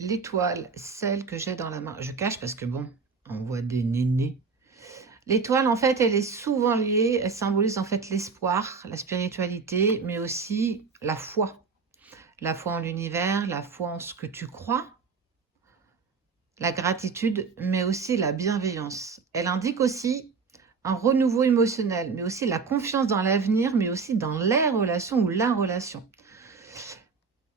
L'étoile, celle que j'ai dans la main, je cache parce que bon, on voit des nénés. L'étoile, en fait, elle est souvent liée, elle symbolise en fait l'espoir, la spiritualité, mais aussi la foi. La foi en l'univers, la foi en ce que tu crois, la gratitude, mais aussi la bienveillance. Elle indique aussi un renouveau émotionnel, mais aussi la confiance dans l'avenir, mais aussi dans les relations ou la relation.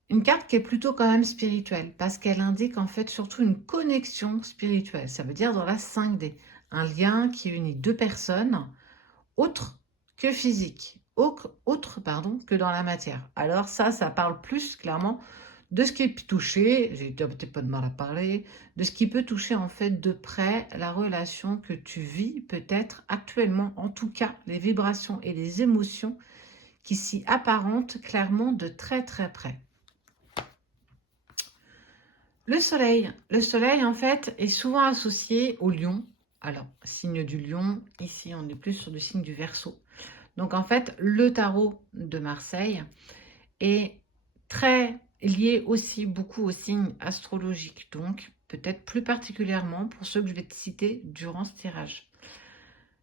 Une carte qui est plutôt quand même spirituelle, parce qu'elle indique en fait surtout une connexion spirituelle. Ça veut dire dans la 5D, un lien qui unit deux personnes, autre que physique, autre que dans la matière. Alors ça parle plus clairement de ce qui est touché, j'ai peut-être pas de mal à parler, de ce qui peut toucher en fait de près la relation que tu vis peut-être actuellement, en tout cas les vibrations et les émotions qui s'y apparentent clairement de très très près. Le soleil en fait est souvent associé au lion. Alors, signe du lion, ici on est plus sur le signe du Verseau. Donc en fait, le tarot de Marseille est très lié aussi beaucoup aux signes astrologiques. Donc peut-être plus particulièrement pour ceux que je vais te citer durant ce tirage.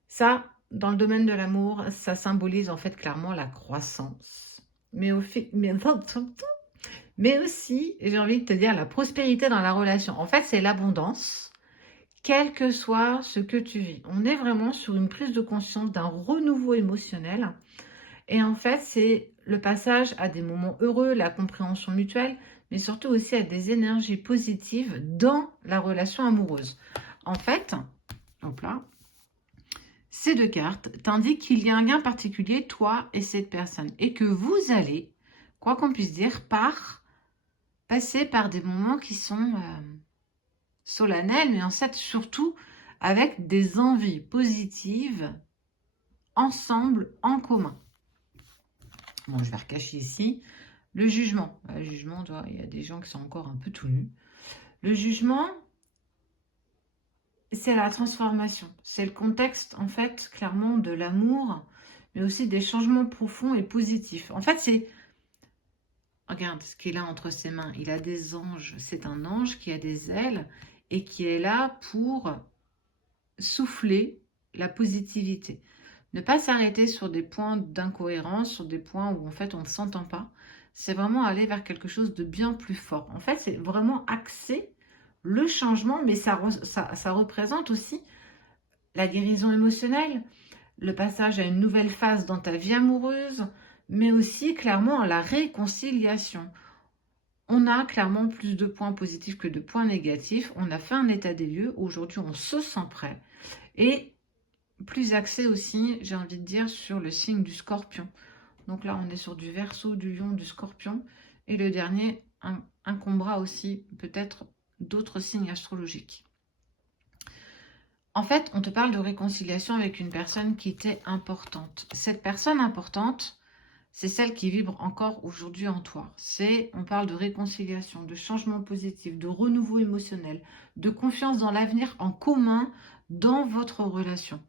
Ça, dans le domaine de l'amour, ça symbolise en fait clairement la croissance. Mais aussi, j'ai envie de te dire, la prospérité dans la relation. En fait, c'est l'abondance, quel que soit ce que tu vis. On est vraiment sur une prise de conscience d'un renouveau émotionnel. Et en fait, c'est le passage à des moments heureux, la compréhension mutuelle, mais surtout aussi à des énergies positives dans la relation amoureuse. En fait, hop là, ces deux cartes t'indiquent qu'il y a un lien particulier, toi et cette personne, et que vous allez, quoi qu'on puisse dire, passer par des moments qui sont solennels, mais en fait surtout avec des envies positives ensemble, en commun. Bon, je vais recacher ici. Le jugement. Le jugement, il y a des gens qui sont encore un peu tout nus. Le jugement, c'est la transformation. C'est le contexte, en fait, clairement, de l'amour, mais aussi des changements profonds et positifs. En fait, c'est... Regarde ce qu'il a entre ses mains. Il a des anges. C'est un ange qui a des ailes et qui est là pour souffler la positivité. Ne pas s'arrêter sur des points d'incohérence, sur des points où en fait on ne s'entend pas. C'est vraiment aller vers quelque chose de bien plus fort. En fait, c'est vraiment axer le changement, mais ça représente aussi la guérison émotionnelle, le passage à une nouvelle phase dans ta vie amoureuse, mais aussi clairement la réconciliation. On a clairement plus de points positifs que de points négatifs. On a fait un état des lieux. Aujourd'hui, on se sent prêt. Et plus axé aussi, j'ai envie de dire, sur le signe du Scorpion. Donc là, on est sur du Verseau, du Lion, du Scorpion. Et le dernier incombera aussi peut-être d'autres signes astrologiques. En fait, on te parle de réconciliation avec une personne qui était importante. Cette personne importante, c'est celle qui vibre encore aujourd'hui en toi. On parle de réconciliation, de changement positif, de renouveau émotionnel, de confiance dans l'avenir en commun dans votre relation.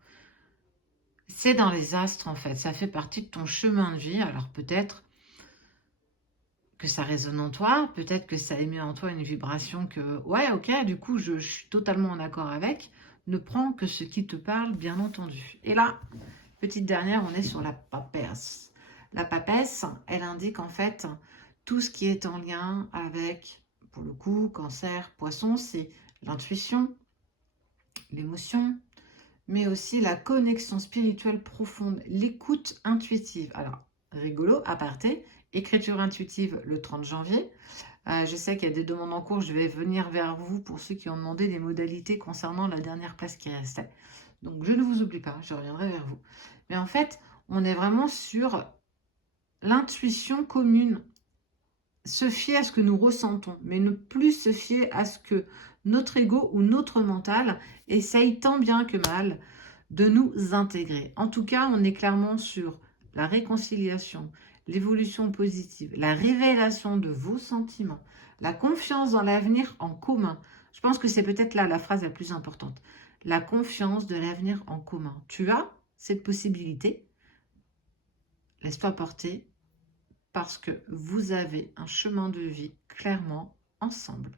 C'est dans les astres en fait, ça fait partie de ton chemin de vie. Alors peut-être que ça résonne en toi, peut-être que ça émet en toi une vibration que, ouais ok, du coup je suis totalement en accord avec. Ne prends que ce qui te parle, bien entendu. Et là, petite dernière, on est sur la papesse. La papesse, elle indique en fait tout ce qui est en lien avec, pour le coup, cancer, poisson, c'est l'intuition, l'émotion, mais aussi la connexion spirituelle profonde, l'écoute intuitive. Alors, rigolo, aparté, écriture intuitive le 30 janvier. Je sais qu'il y a des demandes en cours, je vais venir vers vous pour ceux qui ont demandé des modalités concernant la dernière place qui restait. Donc, je ne vous oublie pas, je reviendrai vers vous. Mais en fait, on est vraiment sur l'intuition commune. Se fier à ce que nous ressentons, mais ne plus se fier à ce que notre ego ou notre mental essaye tant bien que mal de nous intégrer. En tout cas, on est clairement sur la réconciliation, l'évolution positive, la révélation de vos sentiments, la confiance dans l'avenir en commun. Je pense que c'est peut-être là la phrase la plus importante. La confiance de l'avenir en commun. Tu as cette possibilité. Laisse-toi porter parce que vous avez un chemin de vie clairement ensemble.